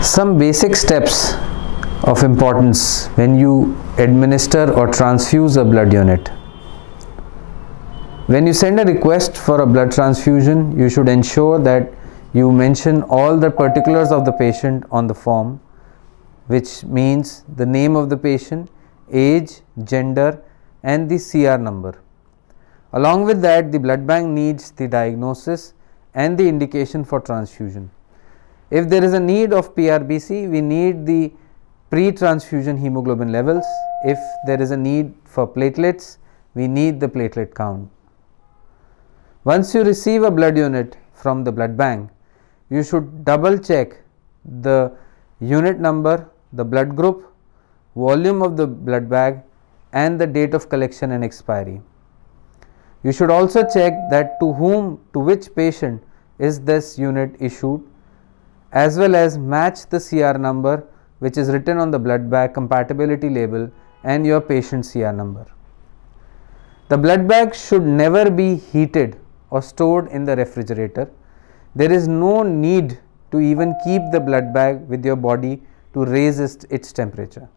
Some basic steps of importance when you administer or transfuse a blood unit. When you send a request for a blood transfusion, you should ensure that you mention all the particulars of the patient on the form, which means the name of the patient, age, gender, and the CR number. Along with that, the blood bank needs the diagnosis and the indication for transfusion. If there is a need of PRBC, we need the pre-transfusion hemoglobin levels. If there is a need for platelets, we need the platelet count. Once you receive a blood unit from the blood bank, you should double check the unit number, the blood group, volume of the blood bag, and the date of collection and expiry. You should also check that to which patient is this unit issued, as well as match the CR number which is written on the blood bag compatibility label and your patient CR number. The blood bag should never be heated or stored in the refrigerator. There is no need to even keep the blood bag with your body to raise its temperature.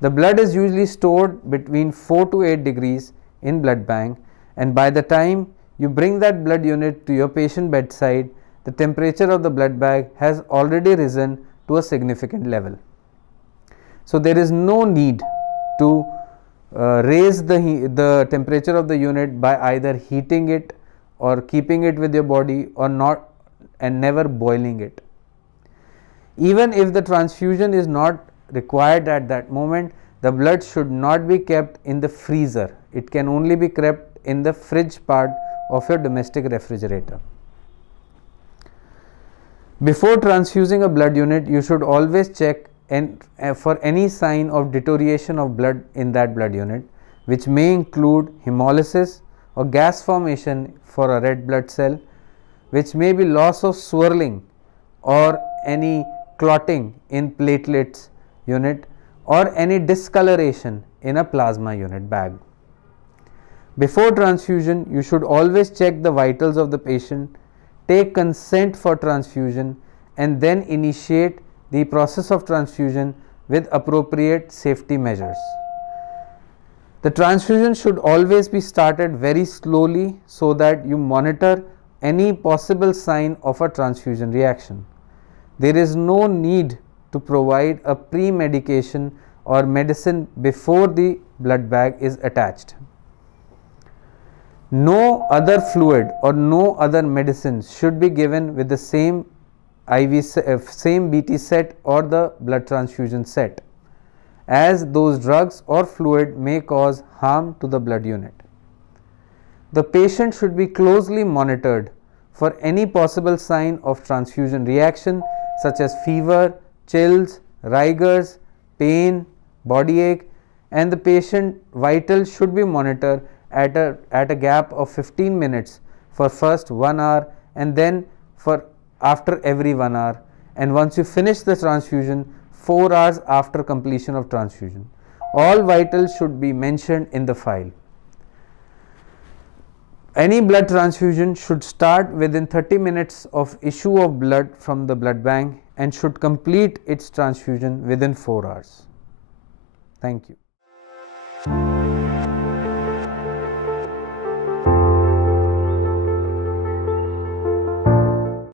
The blood is usually stored between 4 to 8 degrees in blood bank, and by the time you bring that blood unit to your patient bedside, the temperature of the blood bag has already risen to a significant level. So there is no need to raise the temperature of the unit by either heating it or keeping it with your body or not, and never boiling it. Even if the transfusion is not required at that moment, the blood should not be kept in the freezer. It can only be kept in the fridge part of your domestic refrigerator. Before transfusing a blood unit, you should always check for any sign of deterioration of blood in that blood unit, which may include hemolysis or gas formation for a red blood cell, which may be loss of swirling or any clotting in platelets unit, or any discoloration in a plasma unit bag. Before transfusion, you should always check the vitals of the patient, take consent for transfusion, and then initiate the process of transfusion with appropriate safety measures. The transfusion should always be started very slowly so that you monitor any possible sign of a transfusion reaction. There is no need to provide a pre-medication or medicine before the blood bag is attached. No other fluid or no other medicines should be given with the same same BT set or the blood transfusion set, as those drugs or fluid may cause harm to the blood unit. The patient should be closely monitored for any possible sign of transfusion reaction such as fever, chills, rigors, pain, body ache, and the patient vitals should be monitored at a gap of 15 minutes for first 1 hour, and then for after every 1 hour, and once you finish the transfusion, 4 hours after completion of transfusion. All vitals should be mentioned in the file. Any blood transfusion should start within 30 minutes of issue of blood from the blood bank and should complete its transfusion within 4 hours. Thank you.